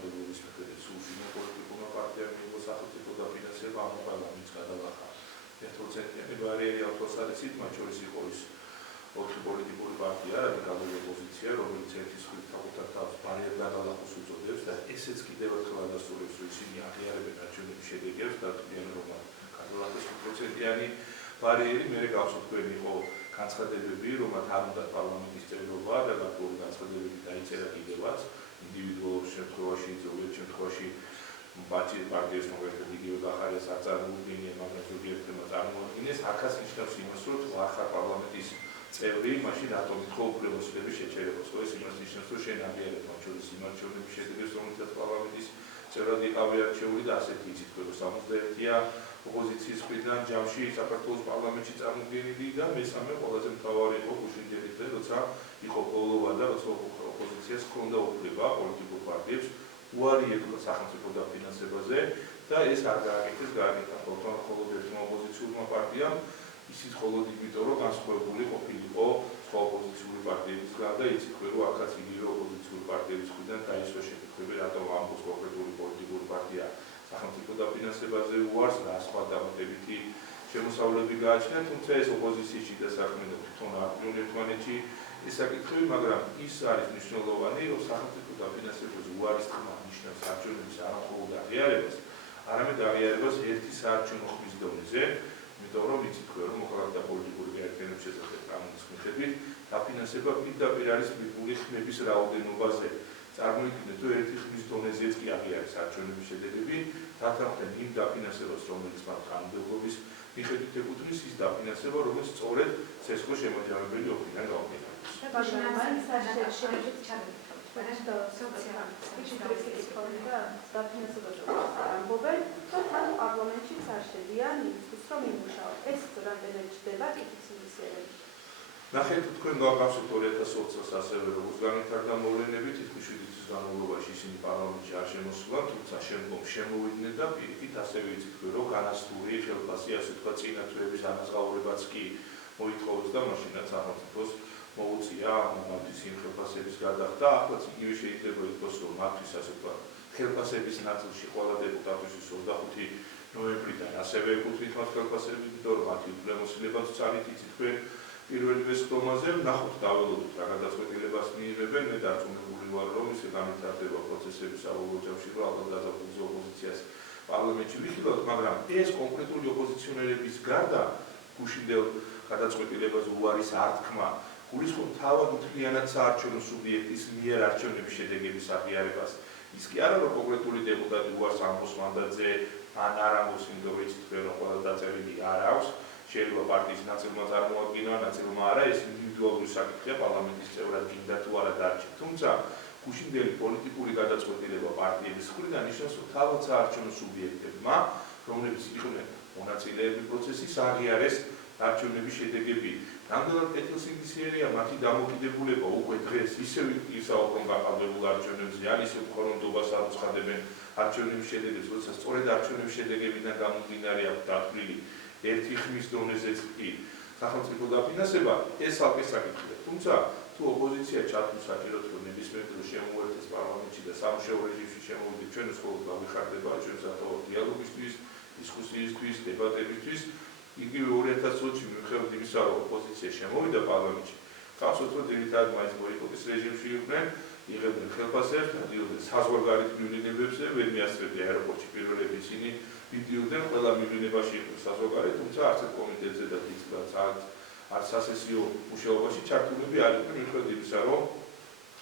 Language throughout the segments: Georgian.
კანონმდებლობის მიხედვით სულშინო პოლიტიკურმა პარტიამ მიიღო სახელმწიფო დაფინანსება, ამ პარლამენტს გადალახა 1%-იანი ბარიერი ავტოსარესით, მათ შორის იყო ის 4 პოლიტიკური პარტია, რადიკალური ოპოზიცია, რომელიც ერთის მხრივ თავად თავს ბარიერ გადალახოს უწოდებს და ესეც კიდევ ერთხელ ადასტურებს, რომ ისინი აღიარებენ არჩევნების შედეგებს და თვლიან, რომ გადალახეს 5%-იანი ბარიერი, მერე გახსოვთ თქვენი იყო განცხადებები, რომ მათ არ უნდა პარლამენტის წევრობა და გარკვეული განცხადებები დაიწერა კიდევაც ინდივიდუალურ შემთხვევაში, ზოგიერთ შემთხვევაში პარტიის მომხრედ იგივე გახარეს არ წარმოუდგენია, მაგრამ ზოგიერთმა წარმოუდგინეს, აქაც ნიშნავს იმას, რომ თუ ახლა პარლამენტის წევრი, მაშინ რატომ ითხოვ უფლებოსილების შეჩერებას, ხო ეს იმას ნიშნავს, რომ შენ აღიარებ მათ შორის იმ არჩევნების შედეგებს, რომელთაც პარლამენტის წევრად იყავი არჩეული და ასეთი იცით, რომ 61-ია ოპოზიციის მხრიდან ჯამში საქართველოს პარლამენტში წარმოდგენილი და მესამე ყველაზე მთავარი იყო გუშინდელით, როცა იყო პოულობა და როცა ოპოზიციას ჰქონდა უფლება პოლიტიკურ პარტიებს უარი ეკლა სახელმწიფო დაფინანსებაზე და ეს არ გააკეთეს, გააკეთა მხოლოდ ერთმა ოპოზიციურმა პარტიამ, ისიც მხოლოდ იმიტომ, რომ განსხვავებული ყოფილიყო სხვა ოპოზიციური პარტიებისგან და იცით, რომ აქაც იგივე ოპოზიციური პარტიების მხრიდან დაისვა შეკითხვები, რატომ ამბობს კონკრეტული პოლიტიკური პარტია სახელმწიფო დაფინანსებაზე უარს, რა სხვა დამატებითი შემოსავლები გააჩნია, თუმცა ეს ოპოზიციაში და საქმე და თვითონ არიან ერთმანეთში ეს საკითხები, მაგრამ ის არის მნიშვნელოვანი, რომ სახელმწიფო დაფინანსებაზე უარის თქმა ნიშნავს არჩევნების არა მხოლოდ აღიარებას, არამედ აღიარებას ერთი საარჩევნო ხმის დონეზე, იმიტომ რომ იცით, რომ მოქალაქეთა პოლიტიკური გაერთიანების შესახებ კანონის მიხედვით დაფინანსება პირდაპირ არის მიღებული ხმების რაოდენობაზე. წარმოიდგინეთ, რომ ერთი ხმის დონეზეც კი აღიარეს არჩევნების შედეგები, დათანხმდნენ იმ დაფინანსებას, რომელიც მათ კანონმდებლობის მიხედვით ეკუთვნის, ის დაფინანსება, რომელიც სწორედ ცესკოს შემაჯამებელი ოფიდან გაუქმებდეს. ნახეთ, თქვენ გაგახსოვთ 2020 წელს ასევე როგორც განვითარდა მოვლენები, თითქმის 7 წლის განმავლობაში ისინი პარლამენტში არ შემოსულან, თუმცა შემდგომ შემოვიდნენ და პირიქით ასევე იცით, რომ განასტური ხელფასი, ასე ვთქვათ, წინა თვეების ანაზღაურებაც კი მოითხოვეს და მაშინაც სახელმწიფოს მოუწია მათთვის იმ ხელფასების გადახდა. ახლაც იგივე შეიძლება ითქვას, რომ მათთვის ასე ვთქვათ, ხელფასების ნაწილში ყველა დეპუტატისთვის 25 ნოემბრიდან ასევე ეკუთვნით მათ ხელფასები, იმიტომ რომ მათი უფლებამოსილებაც ცალით იცით თქვენ პირველივე სხდომაზე, ნახოთ დაველოდოთ რა გადაწყვეტილებას მიიღებენ, მე დარწმუნებული ვარ, რომ ისე განვითარდება პროცესები საბოლოო ჯამში, რომ ალბათ გადაგვიგზო ოპოზიციას პარლამენტში ვიხილავთ, მაგრამ ეს კონკრეტული ოპოზიციონერების გარდა გუშინდელ გადაწყვეტილებაზე უარის ართქმა გულისხმობს თავად მთლიანად საარჩევნო სუბიექტის მიერ არჩევნების შედეგების აღიარებას. ის კი არა, რომ კონკრეტული დეპუტატი უარს ამბობს მანდატზე, ან არ ამბობს, იმიტომ რომ იცით, რომ ყველა დაწერილი არ აქვს. შეიძლება პარტიის ნაწილმა წარმოადგინა, ნაწილმა არა, ეს ინდივიდუალური საკითხია პარლამენტის წევრად გინდა თუ არა დარჩა. თუმცა გუშინდელი პოლიტიკური გადაწყვეტილება პარტიების მხრიდან ნიშნავს, რომ თავად საარჩევნო სუბიექტებმა, რომლებიც იყვნენ მონაწილეები პროცესის, აღიარეს არჩევნების შედეგები. ნამდვილად კეთილსინდისიერია მათი დამოკიდებულება უკვე დღეს ისევ ისაუბრონ გაყალბებულ არჩევნებზე, ან ისევ ხორონდობას აუცხადებენ არჩევნების შედეგებს, როცა სწორედ არჩევნების შედეგებიდან გამომდინარე აქვს დათვლილი ერთი ხმის დონეზეც კი სახელმწიფო დაფინანსება, ეს ალკე საკითხია. თუმცა თუ ოპოზიცია ჩათვლით საჭიროდ, რომ ნებისმიერ დროს შემოუერთდეს პარლამენტში და სამუშაო რეჟიმში შემოვიდეს, ჩვენ მხოლოდ გავიხარდება ჩვენ საკითხო დიალოგისთვის, დისკუსიისთვის, დებატებისთვის. იგივე 2020 წლში მიუხედავად იმისა, რომ ოპოზიცია შემოვიდა პარლამენტში, გახსოვთ, რომ ძირითადად მაინც ბოიკოტის რეჟიმში იყვნენ, იღებდნენ ხელფასებს, დადიოდნენ საზღვარგარეთ მივლინებებზე, ვერ მიასწრებდნენ აეროპორტში პირველები ისინი ვიდიოდნენ, ყველა მივლინებაში იყო საზღვარგარეთ, თუმცა არც ერთ კომიტეტზე და არც სასესიო მუშაობაში ჩართულები არ იყვნენ, მიუხედავად იმისა, რომ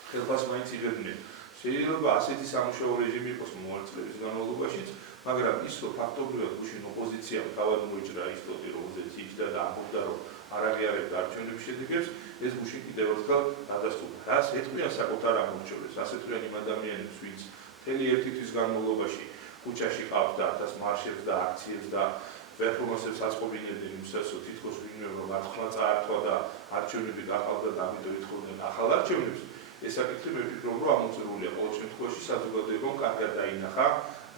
ხელფასს მაინც იღებდნენ. შეიძლება ასეთი სამუშაო რეჟიმი იყოს მომავალ წლების განმავლობაშიც, მაგრამ ის რომ ფაქტობრივად გუშინ ოპოზიციამ თავად მოიჭრა ის ტოტი, რომელზეც იჯდა და ამბობდა, რომ არ აღიარებდა არჩევნების შედეგებს, ეს გუშინ კიდევ ერთხელ დადასტურდა. რას ეთქვიან საკუთარ ამორჩევლებს, ასე ეთქვიან იმ ადამიანებს, ვინც მთელი ერთი თვის განმავლობაში ქუჩაში ყავდა 1000 მარშებს და აქციებს და პერფორმანსებს აწყობინებდნენ იმისას, რომ თითქოს ვინმე რომ არხმა წაართვა და არჩევნები გაყავდა და ამიტომ ეთქოდნენ ახალ არჩევნებს. ეს საკითხი მე ვფიქრობ, რომ ამოწურულია ყოველ შემთხვევაში საზოგადოებამ კარგად დაინახა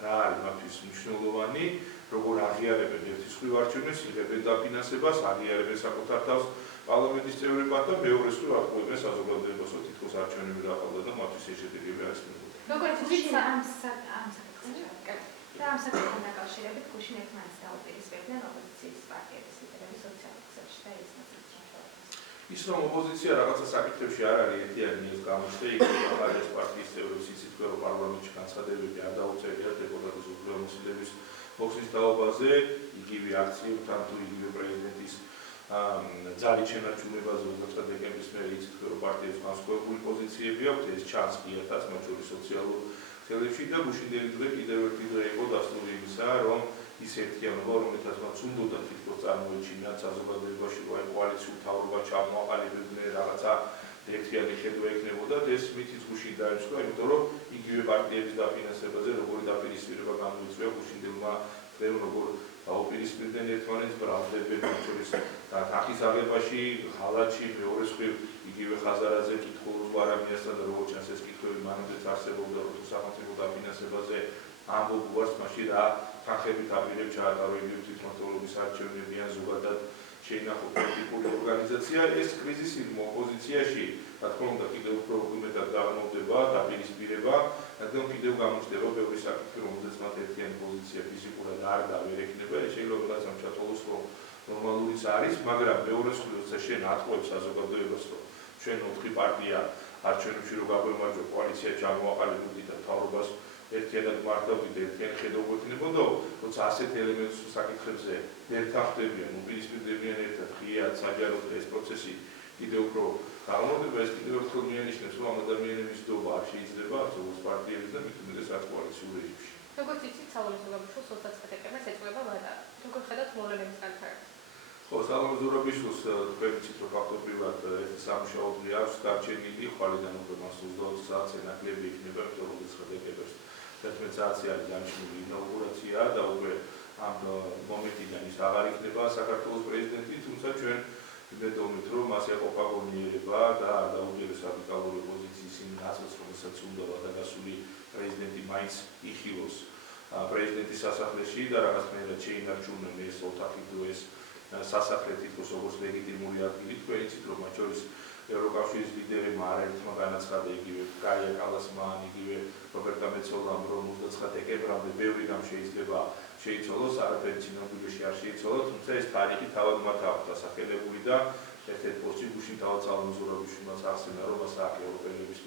რა არის მათთვის მნიშვნელოვანი, როგორ აღიარებენ ერთის მხრივ არჩევნებს, იღებენ დაფინანსებას, აღიარებენ საკუთარ თავს პარლამენტის წევრებად და მეორეს მხრივ ატყუებენ საზოგადოებას, რომ თითქოს არჩევნები გაყავდა და მათთვის ეს შედეგები არ ისმენოდა. როგორც ვიცი, ამ საკითხთან დაკავშირებით გუშინ ერთმანეთს დაუპირისპირდნენ ოპოზიციის პარტიების ლიდერები სოციალურ ქსელში და ის ის რომ ოპოზიცია რაღაცა საკითხებში არ არის ერთიანი ის გამოჩნდა, იქ ახალი პარტიის წევრებს იცით, რომ პარლამენტში განცხადებები არ დაუწერია დეპუტატის უფლებამოსილების მოხსნის თაობაზე, იგივე აქციებთან თუ იგივე პრეზიდენტის ძალით შენარჩუნებაზე 29 დეკემბრის მერე იცით, რომ პარტიებს განსხვავებული პოზიციები აქვს, ეს ჩანს კი ერთად, მათ შორის სოციალურ ქსელებში და გუშინდელი დღე კიდევ ერთი დღე იყო დასტური იმისა, რომ ის ერთიანობა, რომელთაც მათ უნდოდა თითქოს წარმოეჩინათ საზოგადოებაში, რომ კოალიციურ მთავრობა ჩამოაყალიბებდნენ, რაღაცა ერთიანი ხედვა ექნებოდა, ეს მითის გუშინ დაიწყო, იმიტომ რომ იგივე პარტიების დაფინანსებაზე როგორი დაპირისპირება გამოიწვია გუშინდელმა დღემ, როგორ დაუპირისპირდნენ ერთმანეთს ბრალდებები, მათ შორის თანხის აღებაში, ღალატში, მეორე მხრივ იგივე ხაზარაზე კითხულობს ბარამიასთან და როგორც ჩანს ეს კითხვები მანამდეც არსებობდა, რომ თუ სახელმწიფო დაფინანსებაზე ამბობ უარს მაშინ რა თანხებით აპირებს ჩაატარო იგივე თვითმმართველობის არჩევნები ან ზოგადად შეინახო პოლიტიკური ორგანიზაცია, ეს კრიზისი ოპოზიციაში, რა თქმა უნდა, კიდევ უფრო მეტად გაღრმავდება, დაპირისპირება, რადგან კიდევ გამოჩნდება ბევრი საკითხი, რომელზეც მათ ერთიანი პოზიცია ფიზიკურად არ დავერექნება, ეს შეიძლება რაღაცამ ჩათვალოს, რომ ნორმალურიც არის, მაგრამ მეორე მხრივ შენ ატყუებს საზოგადოებას, რომ ჩვენ 4 პარტია არჩევნებში რო გაგვემარჯვა კოალიცია ჩამოაყალიბებდით და მთავრობას ერთიანად მართავდით და ერთიანი ხედვა გვექნებოდა, როცა ასეთ ელემენტს საკითხებზე ერთად ხდებიან, უპირისპირდებიან ერთად, ღიად, საჯაროდ ეს პროცესი კიდევ უფრო გაღრმავდება, ეს კიდევ ერთხელ მიანიშნებს, რომ ამ ადამიანების ნდობა არ შეიძლება არც პარტიების და მით უმეტეს არც კოალიციურ რეჟიმში. როგორც იცით, სალომე ზურაბიშვილს 29 დეკემბერს ეწყვება ვადა. როგორ ხედავთ მოვლენების განვითარებას? ხო, სალომე ზურაბიშვილს თქვენ იცით, რომ ფაქტობრივად ერთი სამუშაო დღე აქვს დარჩენილი, ხვალიდან უკვე მას 20 საათზე ნაკლები იქნება, იმიტომ რომ 29 დეკემბერს 11 საათზე არის დანიშნული ინაუგურაცია და უკვე ამ მომენტიდან ის აღარ იქნება საქართველოს პრეზიდენტი, თუმცა ჩვენ ვიმედოვნით, რომ მას ეყოფა გონიერება და არ დაუჭერეს რადიკალური პოზიციის იმ ნაწილს, რომელსაც უნდა ვადაგასული პრეზიდენტი მაინც იხილოს პრეზიდენტის სასახლეში და რაღაცნაირად შეინარჩუნონ ეს ოთახი თუ ეს სასახლე თითქოს როგორც ლეგიტიმური ადგილი. თქვენ იცით, რომ მათ შორის ევროკავშირის ლიდერებმა არაერთმა განაცხადა, იგივე კაია კალასმა, იგივე რობერტა მეცოლამ, რომ 29 დეკემბრამდე ბევრი რამ შეიძლება შეიცვალოს, არაფერი ცნობილში არ შეიცვალა, თუმცა ეს თარიღი თავად მათ აქვს დასახელებული და ერთ-ერთ პოსტში გუშინ თავად სალომე ზურაბიშვილმა აღსანა, რომ მას აქვს ევროპელების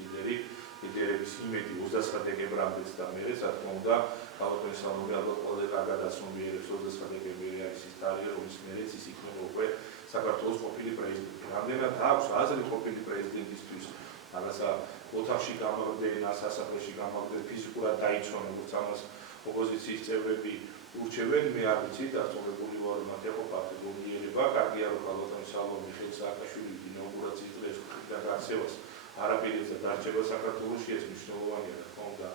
ლიდერების იმედი 29 დეკემბრამდეც და მერე, რა თქმა უნდა, თავად სალომე ალბათ ყველაზე კარგად აცნობიერებს 29 დეკემბერი არის ის თარიღი, რომლის მერეც ის იქნება უკვე საქართველოს ყოფილი პრეზიდენტი. რამდენად აქვს აზრი ყოფილი პრეზიდენტისთვის რაღაცა ოთახში გამაგრდნენ, სასახლეში გამაგრდნენ, ფიზიკურად დაიცვან, როგორც ამას ოპოზიციის წევრები ურჩევენ, მე არ ვიცი, დარწმუნებული ვარ, რომ მათ ეყოფა გონიერება, კარგია რომ ალბათ სალომე ხელსააკაშვილის ინაუგურაციის დღეს გაქცევას არაპირებს და დარჩება საქართველოში, ეს მნიშვნელოვანია, რა თქმა უნდა,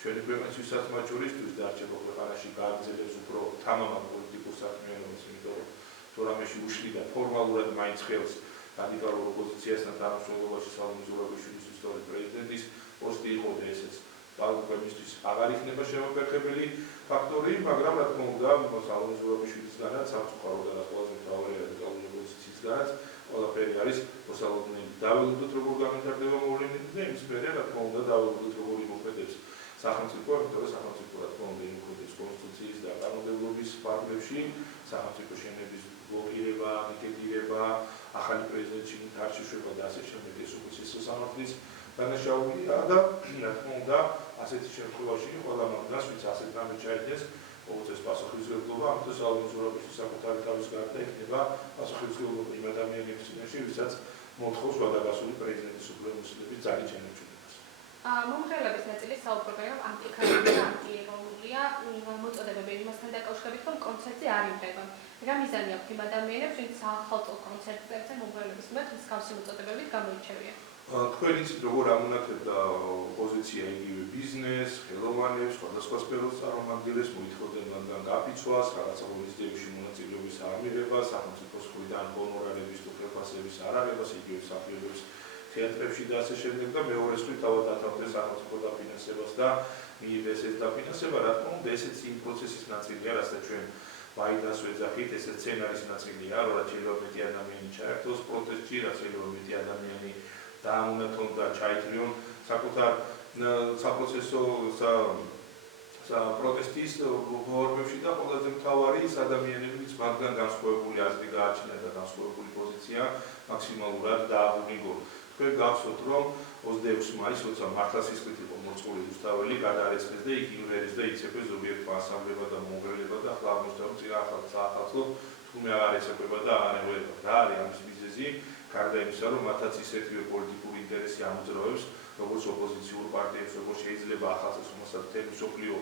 ჩვენი ქვეყნისთვისაც მათ შორის დარჩება ქვეყანაში გააგრძელებს უფრო თამამად პოლიტიკურ საქმიანობას, იმიტომ რომ თუ რამეში უშლიდა ფორმალურად მაინც ხელს რადიკალურ ოპოზიციასთან თანამშრომლობაში სალომე ზურაბიშვილის ისტორიის პრეზიდენტის პოსტი იყო და ესეც პარლამენტისთვის აღარ იქნება შემოფერხებელი ფაქტორი, მაგრამ რა თქმა უნდა, სალომე ზურაბიშვილისგანაც, სამწუხაროდ და ყველაზე მთავარი რადიკალური ოპოზიციისგანაც ყველაფერი არის მოსალოდნელი. დაველოდოთ, როგორ განვითარდება მოვლენები და იმის მერე, რა თქმა უნდა, დაველოდოთ, როგორ იმოქმედებს სახელმწიფო, იმიტომ რომ სახელმწიფო, რა თქმა უნდა, იმოქმედებს კონსტიტუციის და კანონმდებლობის ფარგლებში, სახელმწიფო შენების ბლოკირება, მიტინგირება, ახალი პრეზიდენტი არ შეშვება და ასე შემდეგ, ეს უკვე სასამართლოს დანაშაულია და რა თქმა უნდა, ასეთი შემთხვევაში ყველა მაგას, ვინც ასეთ რამე ჩაიდეს, ყოველთვის პასუხისმგებლობა, ამიტომ სალომე ზურაბიშვილის საკუთარი თავის გარდა იქნება პასუხისმგებლობა იმ ადამიანების წინაშე, ვისაც მოთხოვს ვადაგასული პრეზიდენტის უფლებამოსილების ძალით შენარჩუნებას. მომხრეების ნაწილი საუბრობენ, რომ ანტიქარული და ანტიეროვნულია მოწოდებები იმასთან დაკავშირებით, რომ კონცერტზე არ იმღება. რა მიზანი აქვს იმ ადამიანებს, ვინც ახალწლ კონცერტებზე მომხრეების მიმართ მსგავსი მოწოდებებით გამოირჩევიან? თქვენ იცით, როგორ ამონათებდა ოპოზიცია იგივე ბიზნეს, ხელოვანებს, სხვადასხვა სფეროს წარმომადგენლებს, მოითხოვდნენ მათგან გაფიცვას, რაღაცა ღონისძიებებში მონაწილეობის აღმირებას, სახელმწიფოს მხრიდან ჰონორარების თუ ხელფასების არაღებას, იგივე მსახიობებს თეატრებში და ასე შემდეგ და მეორე მხრივ თავად ათავდნენ სახელმწიფო დაფინანსებას და მიიღეს ეს დაფინანსება, რა თქმა უნდა, ესეც იმ პროცესის ნაწილია, რასაც ჩვენ მაიდანს ვეძახით, ესეც სცენარის ნაწილია, რომ რაც შეიძლება მეტი ადამიანი ჩაერთოს პროტესტში, რაც შეიძლება მეტი ადამიანი დაამონათონ და ჩაითრიონ საკუთარ საპროცესო პროტესტის ფორმებში და ყველაზე მთავარი ის ადამიანები, ვინც მათგან განსხვავებული აზრი გააჩნია და განსხვავებული პოზიცია მაქსიმალურად დააბრუნებონ. თქვენ გახსოვთ, რომ 26 მაისს, როცა მართლასისხლით იყო მოწყული რუსთაველი, გადაარიცხეს და იქ იმღერეს და იცეკვეს ზოგიერთმა ასამბლეებმა და მონღოლებმა და ახლა აღმოჩნდა, რომ წინა ახალ თუმე აღარ ეცეკვება და აღარ ეღუება. რა არის ამის მიზეზი? გარდა იმისა, რომ მათაც ისეთივე პოლიტიკური ინტერესი ამოძრავებს, როგორც ოპოზიციურ პარტიებს, როგორც შეიძლება ახალწესულობასაც მთელი მსოფლიო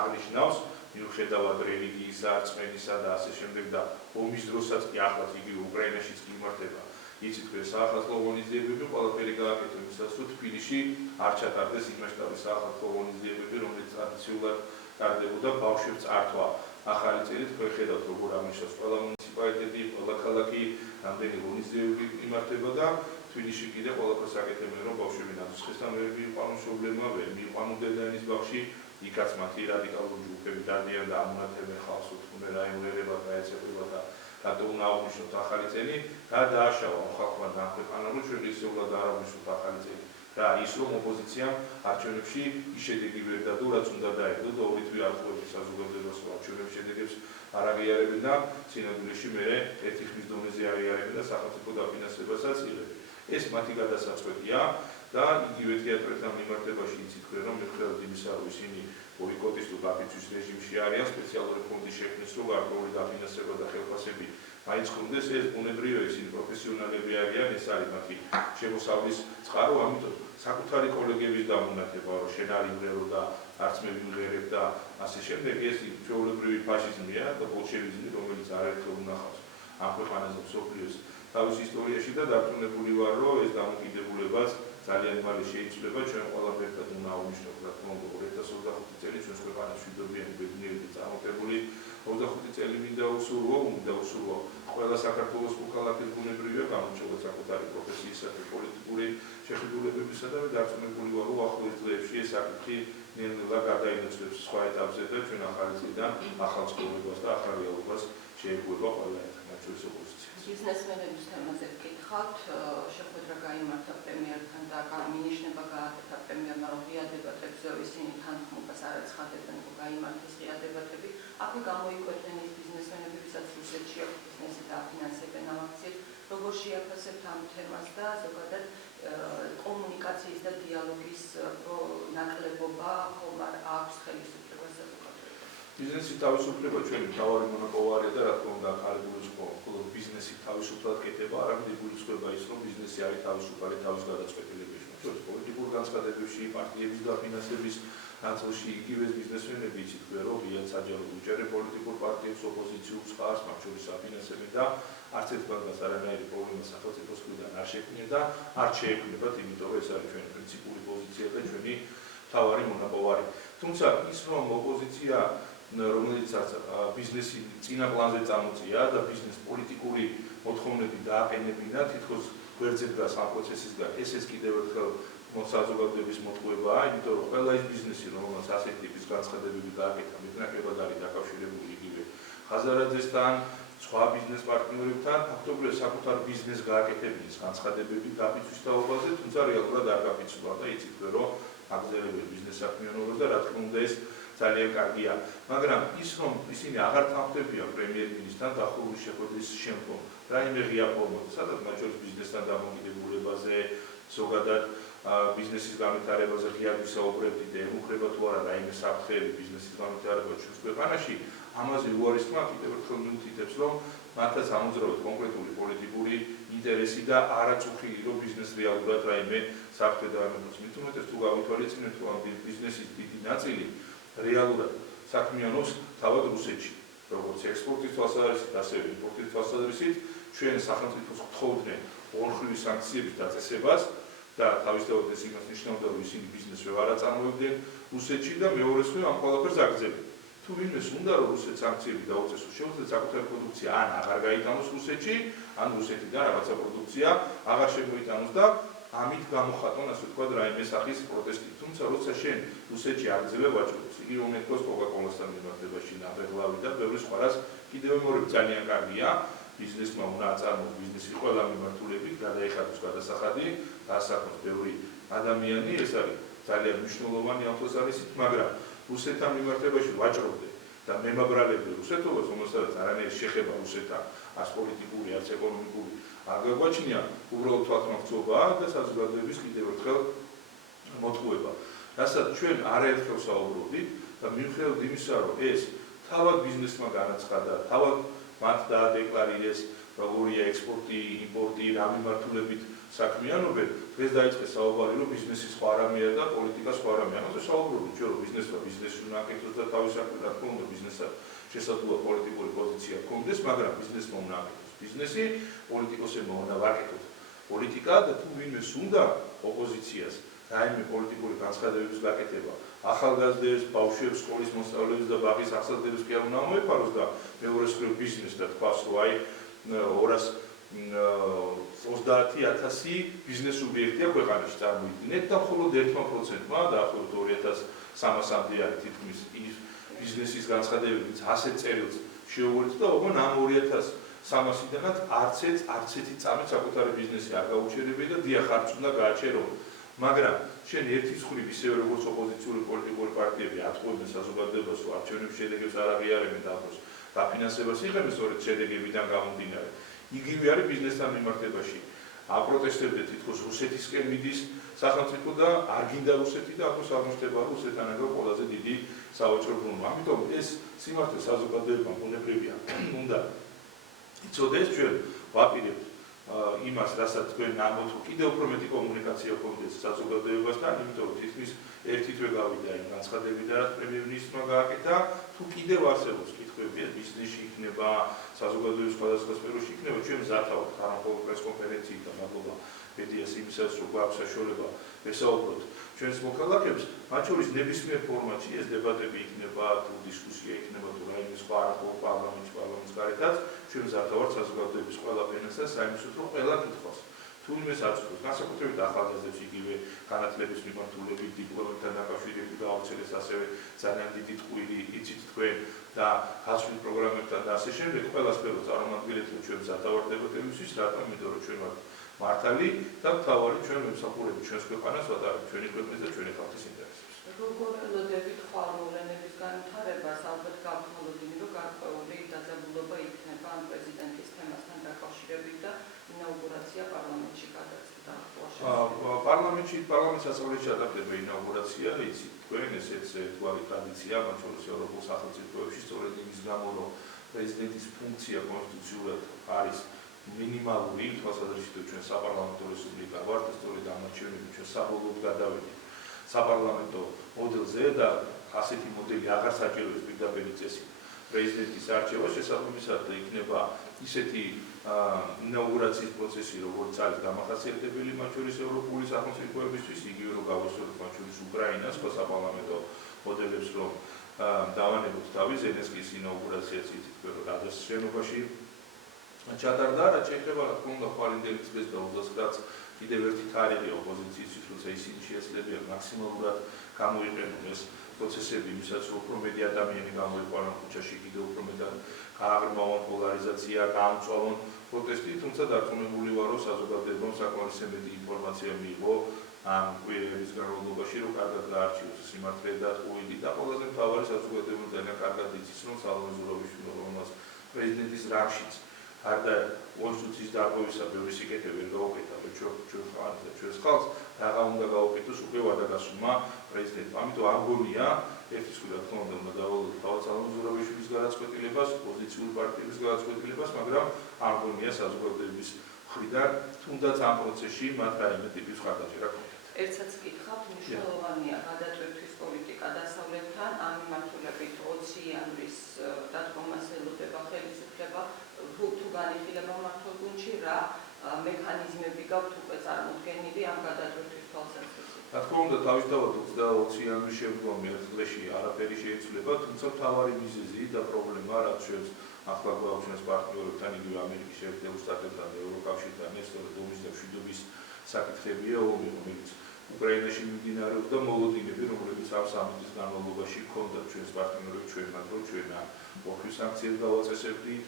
აღნიშნავს, მიუხედავად რელიგიისა, რწმენისა და ასე შემდეგ და ომის დროსაც კი ახლაც იგივე უკრაინაშიც კი იმართება. იცით, რომ საახალწლო ღონისძიებები ყველაფერი გააკეთეს იმისათვის, რომ თბილისში არ ჩატარდეს იმ მასშტაბის საახალწლო ღონისძიებები, რომელიც ტრადიციულად ტარდებოდა ბავშვებს წართვა. ახალი წელი თქვენ ხედავთ, როგორ აღნიშნავს ყველა მუნიციპალიტეტი, ყველა ქალაქი, რამდენი ღონისძიებები იმართება და თბილისში კიდე ყველაფერს აკეთებენ, რომ ბავშვები ნაცოცხლისთან ვერ მიიყვანონ მშობლებმა, ვერ მიიყვანონ დედაენის ბაღში, იქაც მათი რადიკალური ჯგუფები დადიან და ამონათებენ ხალხს, თუმე რა ემღერება და ეცეკვება და რატო უნდა აღვნიშნოთ ახალი წელი, რა დააშავა ხალხმა დააქვეყანა, რომ ჩვენ ისეულად არ აღვნიშნოთ ახალი წელი. რა ის რომ ოპოზიციამ არჩევნებში ის შედეგი ვერ დადო, რაც უნდა დაედო და ორი თვე არხუების საზოგადოებას არჩევნების შედეგებს არ აღიარებენ და სინამდვილეში მერე ერთი ხმის დონეზე აღიარებენ და სახელმწიფო დაფინანსებასაც იღებენ. ეს მათი გადასაწყვეტია და იგივე თეატრებთან მიმართებაში იცით, რომ მიუხედავად იმისა, რომ ისინი ბოიკოტის თუ გაფიცვის რეჟიმში არიან, სპეციალური ფონდი შექმნეს, რომ გარკვეული დაფინანსება და ხელფასები მაინც ხუნდეს, ეს ბუნებრივია, ისინი პროფესიონალები არიან, ეს არის მათი შემოსავლის წყარო, ამიტომ საკუთარი კოლეგების დამონათება, რომ შენ არ იმღერო და არც მე ვიმღერებ და ასე შემდეგ, ეს ჩვეულებრივი ფაშიზმია და ბოლშევიზმი, რომელიც არაერთხელ უნახავს ამ ქვეყანაზე მსოფლიოს თავის ისტორიაში და დარწმუნებული ვარ, რომ ეს დამოკიდებულებაც ძალიან მალე შეიცვლება, ჩვენ ყველამ ერთად უნდა აღვნიშნოთ, რა თქმა უნდა, 2025 წელი ჩვენს ქვეყანაში მშვიდობიანი, ბედნიერი და წარმატებული 25 წელი მინდა უსურვო, ყველა საქართველოს მოქალაქეს ბუნებრივია გამოჩვევა საკუთარი პროფესიისა და პოლიტიკური შეხედულებებისა და დარწმუნებული ვარ, რომ ახლო წლებში ეს საკითხი ნელ-ნელა გადაინაცვლებს სხვა ეტაპზე და ჩვენ ახალი წლიდან ახალ ცხოვრებას და ახალ რეალობას შეეგუება ყველა ერთ, მათ შორის ოპოზიცია. ბიზნესმენების თემაზე ვკითხავთ, შეხვედრა გაიმართა პრემიერთან და მინიშნება გააკეთა პრემიერმა, რომ ღია დებატებზე ისინი თანხმობას არ აცხადებენ, რომ გაიმართეს ღია დებატები. აქვე გამოიკვეთნენ ის ბიზნესმენები, ვისაც რუსეთში აქვს ბიზნესი და აფინანსებენ ამ აქციებს, როგორ შეაფასებთ ამ თემას და ზოგადად კომუნიკაციის და დიალოგის ნაკლებობა ხომ არ აქვს ხელისუფლებას საზოგადოებაში. ბიზნესი თავისუფლება ჩვენი მთავარი მონოპოლარია და რა თქმა უნდა ახალებული მხოლოდ ბიზნესი თავისუფლად კეთება, არამედ იგულისხმება ის, რომ ბიზნესი არის თავისუფალი თავის გადაწყვეტილებებში. ჩვენს პოლიტიკურ განცხადებებში, პარტიების დაფინანსების ნაწილში იგივე ბიზნესმენები იცით, რომ ღიად საჯაროდ უჭერენ პოლიტიკურ პარტიებს, ოპოზიციურ წყარს, მათ შორის აფინანსებენ და არც ერთ ბანკს არანაირი პრობლემა სახელმწიფოს მხრიდან არ შექმნია და არ შეექმნებათ, იმიტომ რომ ეს არის ჩვენი პრინციპული პოზიცია და ჩვენი მთავარი მონოპოლარი. თუმცა ის რომ ოპოზიცია რომელიცაც ბიზნესი წინა პლანზე წამოწია და ბიზნეს პოლიტიკური მოთხოვნები დააყენებინა, თითქოს გვერდზე დგას ამ პროცესისგან, ეს კიდევ ერთხელ საზოგადოების მოტყუებაა, იმიტომ რომ ყველა ის ბიზნესი, რომელსაც ასეთი ტიპის განცხადებები გააკეთა, მეტნაკლებად არის დაკავშირებული იგივე ხაზარაძესთან, სხვა ბიზნეს პარტნიორებთან, ფაქტობრივად საკუთარ ბიზნესს გააკეთებინის განცხადებები გაფიცვის თაობაზე, თუმცა რეალურად არ გაფიცვლა და იცით, რომ აგზელებენ ბიზნეს საქმიანობას და რა თქმა უნდა ეს ძალიან კარგია. მაგრამ ის რომ ისინი აღარ თანხმდებიან პრემიერ-მინისტრთან დახურვის შეხვედრის შემდგომ, რაიმე ღია ფორმატ, სადაც მათ შორის ბიზნესთან დამოკიდებულებაზე, ზოგადად ბიზნესის განვითარებაზე ღიად ვისაუბრებთ და ემუქრება თუ არა რაიმე საფრთხეები ბიზნესის განვითარება ჩვენს ქვეყანაში, ამაზე უარის თქმა კიდევ ერთხელ მიუთითებს, რომ მათაც ამოძრავეთ კონკრეტული პოლიტიკური ინტერესი და არაწუხი რომ ბიზნეს რეალურად რაიმე საფრთხე დაემოწმოს. მით უმეტეს თუ გავითვალისწინებთ, რომ ბიზნესის დიდი ნაწილი რეალურად საქმიანობს თავად რუსეთში, როგორც ექსპორტის თვალსაზრისით, ასევე იმპორტის თვალსაზრისით, ჩვენ სახელმწიფოს გთხოვდნენ ორმხრივი სანქციების დაწესებას და თავისთავად ეს იმას ნიშნავდა, რომ ისინი ბიზნესს ვერ აწარმოებდნენ რუსეთში და მეორეს მხრივ ამ ყველაფერს აგრძელებდნენ. თუ ვინმეს უნდა რომ რუსეთს სანქციები დაუწესოს, შეუძლია საკუთარი პროდუქცია ან აღარ გაიტანოს რუსეთში, ან რუსეთიდან რაღაცა პროდუქცია აღარ შემოიტანოს და ამით გამოხატონ, ასე ვთქვათ, რაიმე სახის პროტესტი. თუმცა როცა შენ რუსეთში აგრძელებ ვაჭრობს, იგი რომ ეთქოს კოკა-კოლასთან მიმართებაში ნაბეღლავი და ბევრი სხვა რას კიდევ მეორე ძალიან კარგია. ბიზნესმა უნდა აწარმოოს ბიზნესი ყველა მიმართულებით, გადაიხადოს გადასახადი, დაასახოს ბევრი ადამიანი, ეს არის ძალიან მნიშვნელოვანი ავტოზარისით, მაგრამ რუსეთთან მიმართებაში ვაჭრობდე და მემაბრალები რუსეთობას, რომელსაც არანაირი შეხება რუსეთთან, არც პოლიტიკური, არც ეკონომიკური არ გაგვაჩნია, უბრალოდ თვალთმოხცობაა და საზოგადოების კიდევ ერთხელ მოტყუება. რასაც ჩვენ არაერთხელ ვსაუბრობდით და მიუხედავად იმისა, რომ ეს თავად ბიზნესმა განაცხადა, თავად მათ დაადეკლარირეს, როგორია ექსპორტი, იმპორტი, რა მიმართულებით საქმიანობენ, დღეს დაიწყეს საუბარი, რომ ბიზნესი სხვა რამეა და პოლიტიკა სხვა რამეა. ამაზე საუბრობთ, ჩვენ რომ ბიზნესმა ბიზნესი უნდა აკეთოს და თავის საქმე რა თქმა უნდა ბიზნესად შესაძლოა პოლიტიკური პოზიცია ჰქონდეს, მაგრამ ბიზნესმა უნდა აკეთოს ბიზნესი, პოლიტიკოსებმა უნდა ვაკეთოთ პოლიტიკა და თუ ვინმე სურდა ოპოზიციას რაიმე პოლიტიკური განცხადებების გაკეთება, ახალგაზრდებს, ბავშვებს, სკოლის მოსწავლეებს და ბაღის ახსარდებს კი არ უნდა მოეფაროს და მეორეს მხრივ ბიზნესს და თქვას, რომ აი 230,000 ბიზნეს სუბიექტია ქვეყანაში წარმოიდგინეთ და მხოლოდ 1%-მა დაახლოებით 2300-მდე არის თითქმის ის ბიზნესის განცხადებებიც ასეთ წერილს შეუერთდა და ოღონდ ამ 2300-დანაც არც ერთი წამი საკუთარი ბიზნესი არ გაუჩერებია და დიახ არც უნდა გააჩერო. მაგრამ შენ ერთის მხრივ ისევე როგორც ოპოზიციური პოლიტიკური პარტიები ატყუებენ საზოგადოებას, რომ არჩევნების შედეგებს არ აღიარებენ და ახლოს დაფინანსებას იღებენ სწორედ შედეგებიდან გამომდინარე. იგივე არის ბიზნესთან მიმართებაში. აპროტესტებდეთ თითქოს რუსეთისკენ მიდის სახელმწიფო და არ გინდა რუსეთი და ახლოს აღმოჩნდება, რომ რუსეთთან აკეთებს ყველაზე დიდი სავაჭრო ბრუნვა. ამიტომ ეს სიმართლე საზოგადოებამ ბუნებრივია უნდა იცოდეს, ჩვენ ვაპირებთ იმას, რასაც თქვენ ამბობთ, კიდევ უფრო მეტი კომუნიკაცია ჰქონდეს საზოგადოებასთან, იმიტომ რომ თითქმის ერთი თვე გავიდა იმ განცხადებიდან, რაც პრემიერ-მინისტრმა გააკეთა, თუ კიდევ არსებობს კითხვები, ბიზნესში იქნება, საზოგადოების სხვადასხვა სფეროში იქნება, ჩვენ მზად ვართ არ მხოლოდ პრესკონფერენციით და მადლობა ბედიას იმისას, რომ გვაქვს საშუალება ვესაუბროთ ჩვენს მოქალაქეებს, მათ შორის ნებისმიერ ფორმატში ეს დებატები იქნება, თუ დისკუსია იქნება, თუ რაიმე სხვა არაფერ პარლამენტის გარეთაც, ჩვენ მზად ვართ საზოგადოების ყველა ფენას და საიმისოდ, რომ ყველა კითხვას თუ იმეს აწუხებს, განსაკუთრებით ახალგაზრდებს იგივე განათლების მიმართულებით, დიპლომებთან დაკავშირებით გაავრცელეს ასევე ძალიან დიდი ტყუილი, იცით თქვენ და გასვლის პროგრამებთან და ასე შემდეგ, ყველა სფეროს წარმომადგენლებს ჩვენ მზად ვართ დებატებისთვის, რატომ? იმიტომ რომ ჩვენ ვართ მართალი და მთავარი ჩვენ ვემსახურებით ჩვენს ქვეყანას, ვატარებთ ჩვენი ქვეყნის და ჩვენი ხალხის ინტერესებს. როგორ ელოდებით ხვალმოვლენების განვითარებას, ალბათ გავხმობთ, რომ გარკვეული დაძაბულობა იქნება ამ პრეზიდენტის თემასთან დაკავშირებით და ინაუგურაცია პარლამენტში გადაწყდა. პარლამენტს ასწავლეს ჩატარდება ინაუგურაცია, იცით თქვენ ესეც ერთგვარი ტრადიცია, მათ შორის ევროპულ სახელმწიფოებში, სწორედ იმის გამო, რომ პრეზიდენტის ფუნქცია კონსტიტუციურად არის მინიმალური, თვალსაზრისით რომ ჩვენ საპარლამენტო რესპუბლიკა ვართ, სწორედ ამ არჩევნებში ჩვენ საბოლოოდ გადავედით საპარლამენტო მოდელზე და ასეთი მოდელი აღარ საჭიროებს პირდაპირ წესი პრეზიდენტის არჩევა, შესაბამისად იქნება ისეთი ინაუგურაციის პროცესი, როგორც არის დამახასიათებელი მათ შორის ევროპული სახელმწიფოებისთვის, იგივე რომ გავუსწოროთ მათ შორის უკრაინას, სხვა საპარლამენტო მოდელებს, რომ დავანებოთ თავი ზელენსკის ინაუგურაციას ითქვენ, რომ რადას შენობაში ჩატარდა, რაც შეეხება რა თქმა უნდა ხვალინდელი წლებს და 29-ს კიდევ ერთი თარიღია ოპოზიციისთვის, როცა ისინი შეეცლებიან მაქსიმალურად გამოიყენონ ეს პროცესები, იმისაც უფრო მეტი ადამიანი გამოიყვანონ ქუჩაში, კიდევ უფრო მეტად გააღრმავონ პოლარიზაცია, გაამწვავონ პროტესტი, თუმცა დარწმუნებული ვარ, რომ საზოგადოებამ საკმარისი მეტი ინფორმაცია მიიღო ამ კვირების განმავლობაში, რომ კარგად გაარჩიოს სიმართლე და ტყუილი და ყველაზე მთავარი საზოგადოება ძალიან კარგად იცის, რომ სალომე ზურაბიშვილი, რომელმაც პრეზიდენტის რანგშიც გარდა კონსტიტუციის დარღვევისა ბევრი სიკეთე ვერ გაუკეთა, ჩვენს ხალხს რაღა უნდა გაუკეთოს უკვე ვადაგასულმა პრეზიდენტმა. ამიტომ არ გონია ერთის რა თქმა უნდა დავალოთ თავად სალომე ზურაბიშვილის გადაწყვეტილებას, ოპოზიციური პარტიების გადაწყვეტილებას, მაგრამ არ გონია საზოგადოების მხრიდან თუნდაც ამ პროცესში მათ რაიმე ტიპის მხარდაჭერა ქონდათ. ერთსაც გითხავთ, მნიშვნელოვანია გადატვირთვის პოლიტიკა დასავლეთთან, ამ მიმართულებით 20 იანვრის დადგომას ელოდება ხელისუფლება, თუ განიხილება მართლ გუნდში, რა მექანიზმები გაქვთ უკვე წარმოდგენილი ამ გადატვირთვის თვალსაზრისით? რა თქმა უნდა, თავისთავად 20 იანვრის შემდგომ ერთ დღეში არაფერი შეიცვლება, თუმცა მთავარი მიზეზი და პრობლემა, რაც ჩვენს ახლა გვაქვს ჩვენს პარტნიორებთან, იგივე ამერიკის შეერთებულ შტატებთან და ევროკავშირთან, ეს ომის და მშვიდობის საკითხებია, რომელიც უკრაინაში მიმდინარეობს და მოლოდინები, რომლებიც ამ სამი განმავლობაში ჰქონდათ ჩვენს პარტნიორებს, ჩვენთან, რომ ჩვენ ორქვის სანქციებს გავაწესებდით,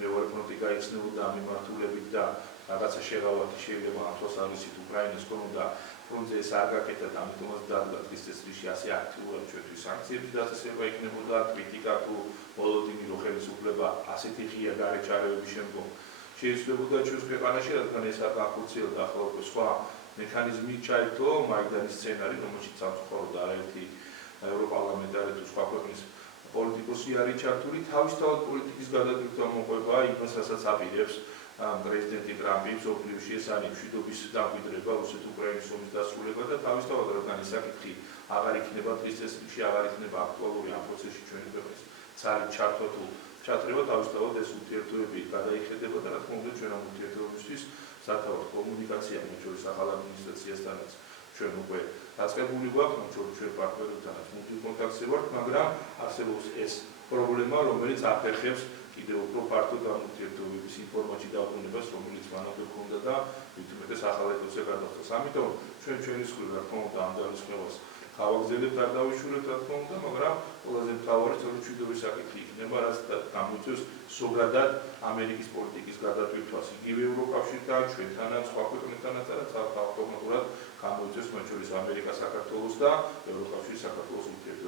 მეორე ფრონტი გაიხსნებოდა ამ მიმართულებით და რაღაცა შეღავათი შეიძლება ამ თვალსაზრისით უკრაინას ქონოდა ფრონტზე ეს არ გაკეთდა, ამიტომაც დადგა დღის წესრიგში ასე აქტიურად ჩვენთვის სანქციების დაწესება იქნებოდა, კრიტიკა თუ მოლოდინი ხელისუფლება ასეთი ღია გარეჩარევების შემდგომ შეიცვლებოდა ჩვენს ქვეყანაში, რადგან ეს არ გახორციელდა, ახლა უკვე სხვა მექანიზმი ჩაითო, მაიდანის სცენარი, რომელშიც სამწუხაროდ არაერთი ევროპარლამენტარი თუ სხვა ქვეყნის პოლიტიკოსი არის ჩართული, თავისთავად პოლიტიკის გადატვირთვა მოყვება იმას, რასაც აპირებს პრეზიდენტი ტრამპი მსოფლიოში, ეს არის მშვიდობის დამკვიდრება, რუსეთ-უკრაინის ომის დასრულება და თავისთავად რადგან ეს საკითხი აღარ იქნება დღის წესრიგში, აღარ იქნება აქტუალური ამ პროცესში ჩვენი ქვეყნის ცალით ჩართვა თუ ჩათრევა, თავისთავად ეს ურთიერთობები გადაიხედება და რა თქმა უნდა ჩვენ ამ ურთიერთობებისთვის სათავად კომუნიკაცია მათ შორის ახალ ადმინისტრაციასთანაც ჩვენ უკვე დაწყებული გვაქვს, მათ შორის ჩვენ პარტნიორებთანაც კონტაქტზე ვართ, მაგრამ არსებობს ეს პრობლემა, რომელიც აფერხებს კიდევ უფრო ფართო გამურთიერთობების ინფორმაციის დაუბრუნებას, რომელიც მანამდე ჰქონდა და მით უმეტეს ახალ ეტაპზე გადავწყვეტს. ამიტომ ჩვენ ჩვენი მხრივ რა თქმა უნდა ამ ძალისხმევას გავაგზავნებთ, არ დავიშურებთ რა თქმა უნდა, მაგრამ ყველაზე მთავარი სწორედ მშვიდობის საკითხი იქნება, რაც გამოიწვევს ზოგადად ამერიკის პოლიტიკის გადატვირთვას იგივე ევროკავშირთან, ჩვენთანაც, სხვა ქვეყნებთანაც და ავტომატურად გამოიწვევს მათ შორის ამერიკა საქართველოს და ევროკავშირის საქართველოს ურთიერთობებს.